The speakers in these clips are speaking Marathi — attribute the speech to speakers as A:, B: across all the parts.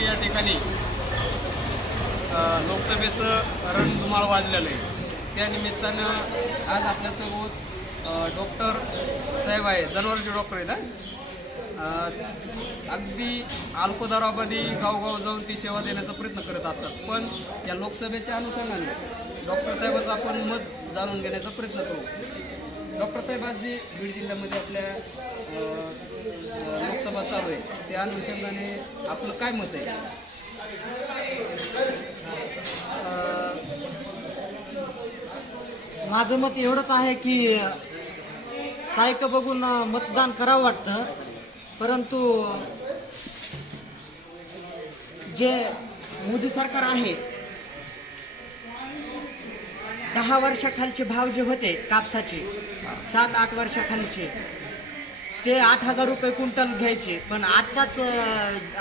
A: की या ठिकाणी लोकसभेचं रणधुमाळ वाजलेलं आहे. त्या निमित्तानं आज आपल्यासोबत डॉक्टर साहेब आहे जनावरचे डॉक्टर आहेत अगदी अल्पदरामध्ये गावगाव जाऊन ती सेवा देण्याचा प्रयत्न करत असतात. पण या लोकसभेच्या अनुषंगाने डॉक्टर साहेबाचं आपण मत जाणून घेण्याचा प्रयत्न करू. डॉक्टर साहेब आज जे बीड जिल्ह्यामध्ये आपल्या लोकसभा चालू आहे. त्या अनुषंगाने आपलं काय मत आहे?
B: माझं मत एवढंच आहे की कायक बघून मतदान करावं वाटतं. परंतु जे मोदी सरकार आहे दहा वर्षाखालचे भाव जे होते कापसाचे सात आठ वर्षाखालचे ते आठ हजार रुपये क्विंटल घ्यायचे पण आत्ताच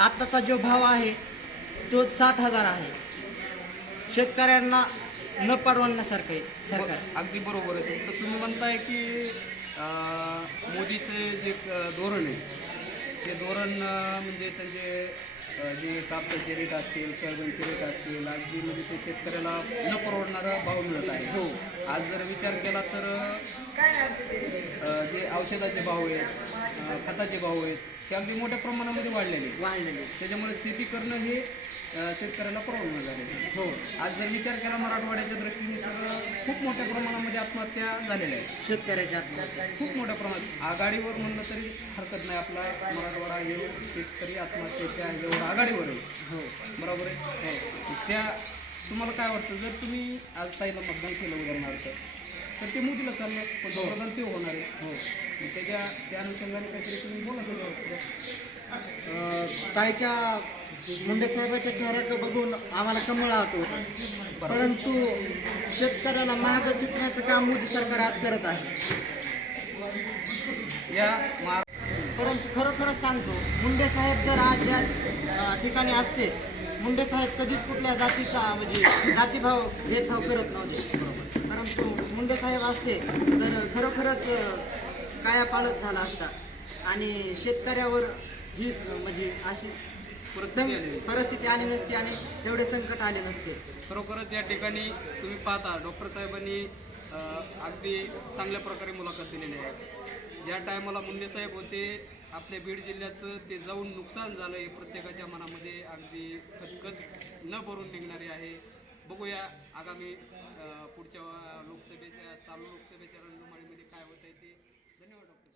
B: आत्ताचा जो भाव आहे तो सात हजार आहे. शेतकऱ्यांना न परवडण्यासारखं आहे सरकार.
A: अगदी बरोबर आहे तर तुम्ही म्हणताय की मोदीचे जे धोरण आहे ते धोरण म्हणजे त्यांचे जे कापसाचे रेट असतील सोयाबीनचे रेट असतील अगदी म्हणजे ते शेतकऱ्याला न परवडणारा भाव मिळत आहे. हो. आज जर विचार केला तर जे औषधाचे भाव आहेत खताचे भाव आहेत ते अगदी मोठ्या प्रमाणामध्ये वाढलेले आहेत.
B: वाढलेले
A: त्याच्यामुळे शेती करणं हे शेतकऱ्याला परवडणं झाले हो. आज जर विचार केला मराठवाड्याच्या दृष्टीने तर खूप मोठ्या प्रमाणामध्ये आत्महत्या झालेल्या आहेत.
B: शेतकऱ्याच्या आत्महत्या.
A: खूप मोठ्या प्रमाणात. आघाडीवर म्हणलं तरी हरकत नाही आपला मराठवाडा हे शेतकरी आत्महत्येच्या ह्याच्यावर आघाडीवर आहे.
B: हो.
A: बरोबर आहे? हो. त्या तुम्हाला काय वाटतं? जर तुम्ही आज ताईला मतदान केलं उदाहरणार्थ तर ते मोदीला चाललं पण मतदान ते होणार आहे. हो. त्याच्या त्या अनुषंगाने काहीतरी तुम्ही बोला त्याच्यावर
B: ताईच्या मुंडे साहेबाच्या चेहऱ्याकडे बघून आम्हाला कमळ आवतो परंतु शेतकऱ्याला महाग चित्रण्याचं काम मोदी सरकार आज करत आहे.
A: या
B: परंतु खरोखरच सांगतो मुंडे साहेब जर आज या ठिकाणी असते मुंडे साहेब कधीच कुठल्या जातीचा म्हणजे जातीभाव भेदभाव करत नव्हते. परंतु मुंडे साहेब असते तर खरोखरच अं, काया पाळत झाला असता. आणि शेतकऱ्यावर ही म्हणजे अशी
A: परिस्थिती
B: आली. नसती आणि तेवढे संकट आले नसते.
A: खरोखरच या ठिकाणी तुम्ही पाहता डॉक्टर साहेबांनी अगदी चांगल्या प्रकारे मुलाखत दिलेली आहे. ज्या टायमाला मुंडे साहेब होते आपल्या बीड जिल्ह्याचं ते जाऊन नुकसान झालं हे प्रत्येकाच्या मनामध्ये अगदी खतखत न भरून निघणारी आहे. बघूया आगामी पुढच्या लोकसभेच्या चालू लोकसभेच्या रणधुमाळीमध्ये काय होत आहे ते. धन्यवाद डॉक्टर.